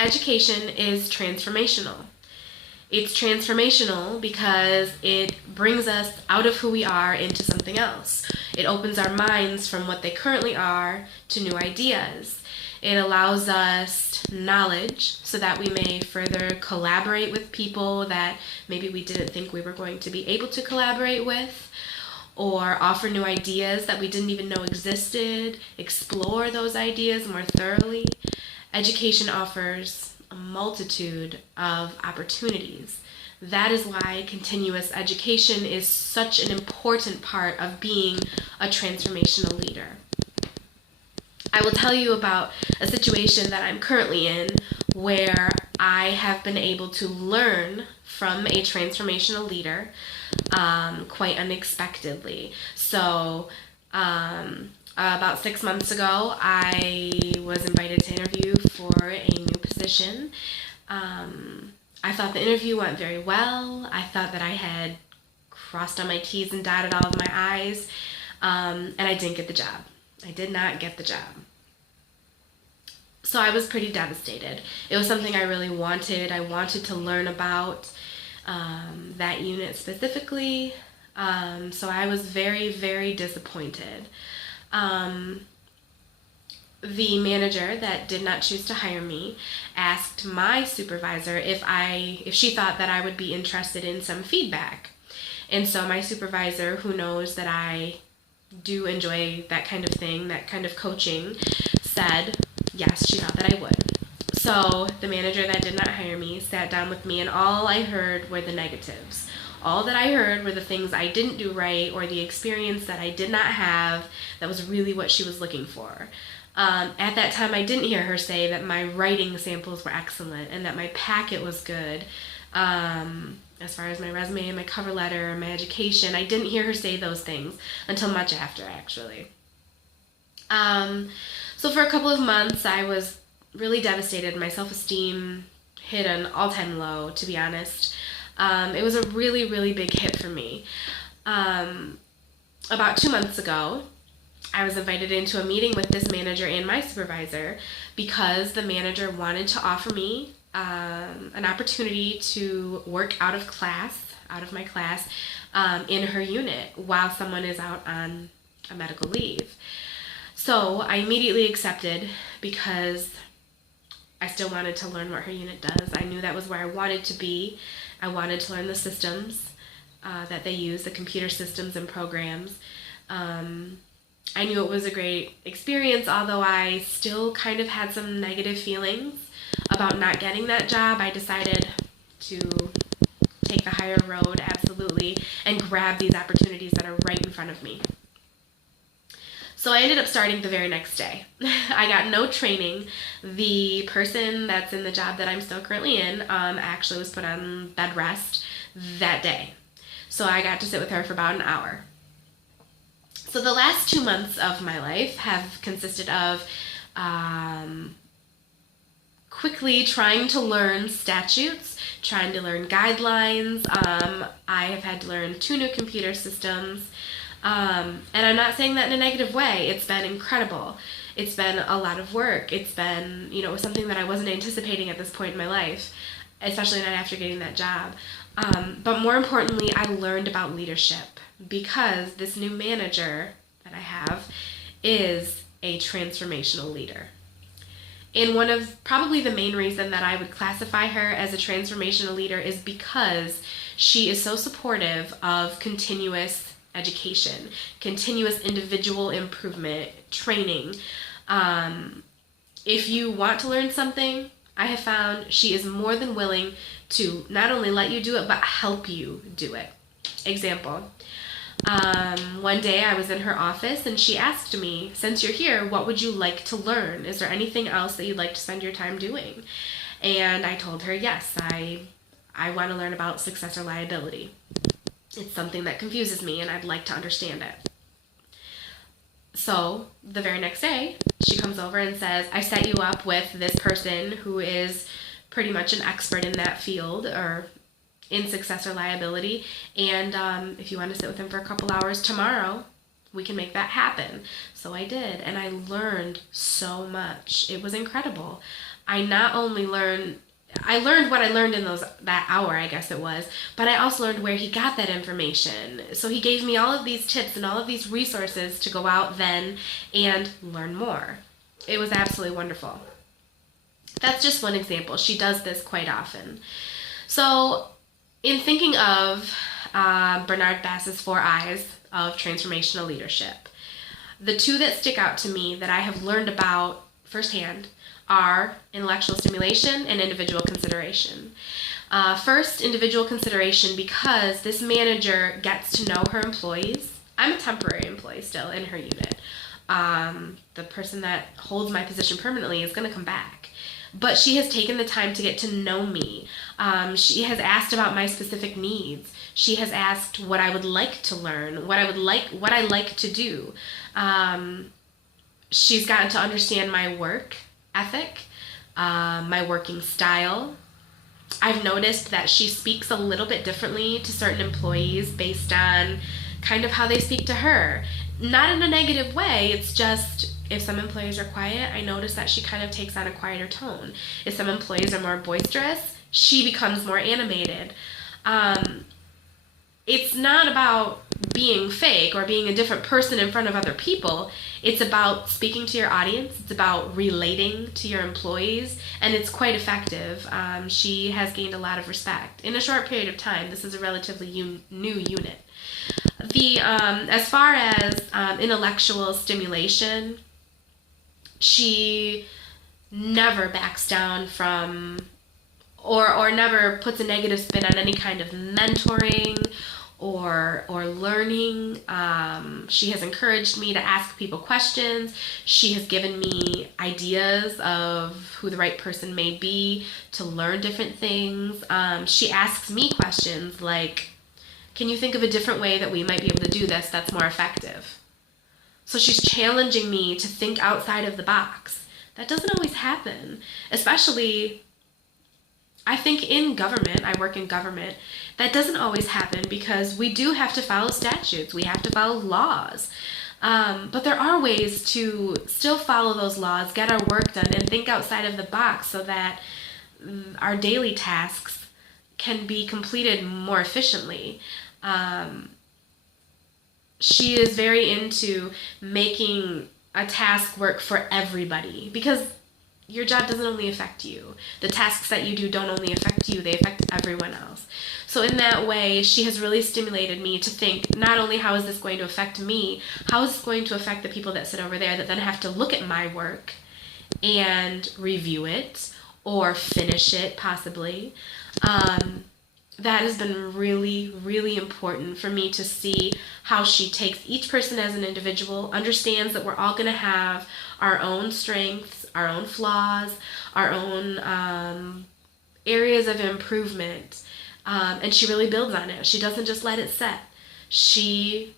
education is transformational. It's transformational because it brings us out of who we are into something else. It opens our minds from what they currently are to new ideas. It allows us knowledge so that we may further collaborate with people that maybe we didn't think we were going to be able to collaborate with, or offer new ideas that we didn't even know existed, explore those ideas more thoroughly. Education offers a multitude of opportunities. That is why continuous education is such an important part of being a transformational leader. I will tell you about a situation that I'm currently in where I have been able to learn from a transformational leader quite unexpectedly. So about 6 months ago, I was invited to interview for a new position. I thought the interview went very well. I thought that I had crossed all my T's and dotted all of my I's, and I didn't get the job. I did not get the job. So I was pretty devastated. It was something I really wanted. I wanted to learn about that unit specifically. So I was very, very disappointed. The manager that did not choose to hire me asked my supervisor if she thought that I would be interested in some feedback. And so my supervisor, who knows that I do enjoy that kind of thing, that kind of coaching, said yes, she thought that I would. So the manager that did not hire me sat down with me, and all I heard were the negatives. All that I heard were the things I didn't do right, or the experience that I did not have that was really what she was looking for. At that time, I didn't hear her say that my writing samples were excellent and that my packet was good. As far as my resume and my cover letter and my education, I didn't hear her say those things until much after, actually. So for a couple of months, I was really devastated. My self-esteem hit an all-time low, to be honest. It was a really, really big hit for me. About 2 months ago, I was invited into a meeting with this manager and my supervisor because the manager wanted to offer me an opportunity to work out of my class, in her unit while someone is out on a medical leave. So I immediately accepted because I still wanted to learn what her unit does. I knew that was where I wanted to be. I wanted to learn the systems that they use, the computer systems and programs. I knew it was a great experience, although I still kind of had some negative feelings about not getting that job. I decided to take the higher road, absolutely, and grab these opportunities that are right in front of me. So I ended up starting the very next day. I got no training. The person that's in the job that I'm still currently in actually was put on bed rest that day. So I got to sit with her for about an hour. So the last 2 months of my life have consisted of quickly trying to learn statutes, trying to learn guidelines. I have had to learn 2 new computer systems. And I'm not saying that in a negative way. It's been incredible. It's been a lot of work. It's been, it was something that I wasn't anticipating at this point in my life, especially not after getting that job. But more importantly, I learned about leadership because this new manager that I have is a transformational leader. And one of probably the main reason that I would classify her as a transformational leader is because she is so supportive of continuous education, continuous individual improvement, training. If you want to learn something, I have found she is more than willing to not only let you do it, but help you do it. Example, one day I was in her office and she asked me, since you're here, what would you like to learn? Is there anything else that you'd like to spend your time doing? And I told her, yes, I want to learn about successor liability. It's something that confuses me and I'd like to understand it. So the very next day, she comes over and says, I set you up with this person who is pretty much an expert in that field or in successor liability. And if you want to sit with him for a couple hours tomorrow, We can make that happen. So I did, and I learned so much. It was incredible. I not only I learned what I learned in that hour, I guess it was, but I also learned where he got that information. So he gave me all of these tips and all of these resources to go out then and learn more. It was absolutely wonderful. That's just one example. She does this quite often. So in thinking of Bernard Bass's 4 I's of transformational leadership, the 2 that stick out to me that I have learned about firsthand are intellectual stimulation and individual consideration. First, individual consideration, because this manager gets to know her employees. I'm a temporary employee still in her unit. The person that holds my position permanently is going to come back. But she has taken the time to get to know me. She has asked about my specific needs. She has asked what I would like to learn, what I like to do. She's gotten to understand my work ethic, my working style. I've noticed that she speaks a little bit differently to certain employees based on kind of how they speak to her. Not in a negative way, it's just if some employees are quiet, I notice that she kind of takes on a quieter tone. If some employees are more boisterous, she becomes more animated. It's not about being fake or being a different person in front of other people. It's about speaking to your audience. It's about relating to your employees, and it's quite effective. She has gained a lot of respect in a short period of time. This is a relatively new unit. As far as intellectual stimulation, she never backs down from or never puts a negative spin on any kind of mentoring or learning. She has encouraged me to ask people questions. She has given me ideas of who the right person may be to learn different things. She asks me questions like, can you think of a different way that we might be able to do this that's more effective? So she's challenging me to think outside of the box. That doesn't always happen, especially, I think in government, I work in government, that doesn't always happen because we do have to follow statutes, we have to follow laws. But there are ways to still follow those laws, get our work done, and think outside of the box so that our daily tasks can be completed more efficiently. She is very into making a task work for everybody because your job doesn't only affect you. The tasks that you do don't only affect you, they affect everyone else. So in that way, she has really stimulated me to think, not only how is this going to affect me, how is this going to affect the people that sit over there that then have to look at my work and review it or finish it possibly. That has been really, really important for me to see how she takes each person as an individual, understands that we're all going to have our own strengths, our own flaws, our own areas of improvement, and she really builds on it. She doesn't just let it set. She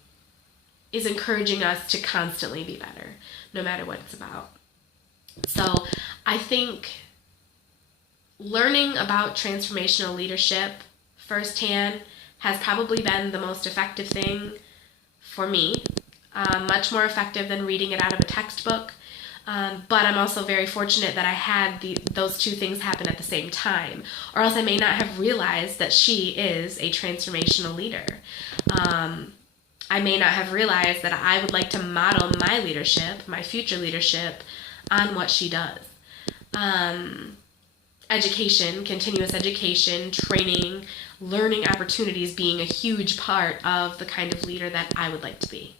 is encouraging us to constantly be better, no matter what it's about. So I think learning about transformational leadership firsthand has probably been the most effective thing for me, much more effective than reading it out of a textbook. But I'm also very fortunate that I had those 2 things happen at the same time, or else I may not have realized that she is a transformational leader. I may not have realized that I would like to model my leadership, my future leadership, on what she does. Education, continuous education, training, learning opportunities being a huge part of the kind of leader that I would like to be.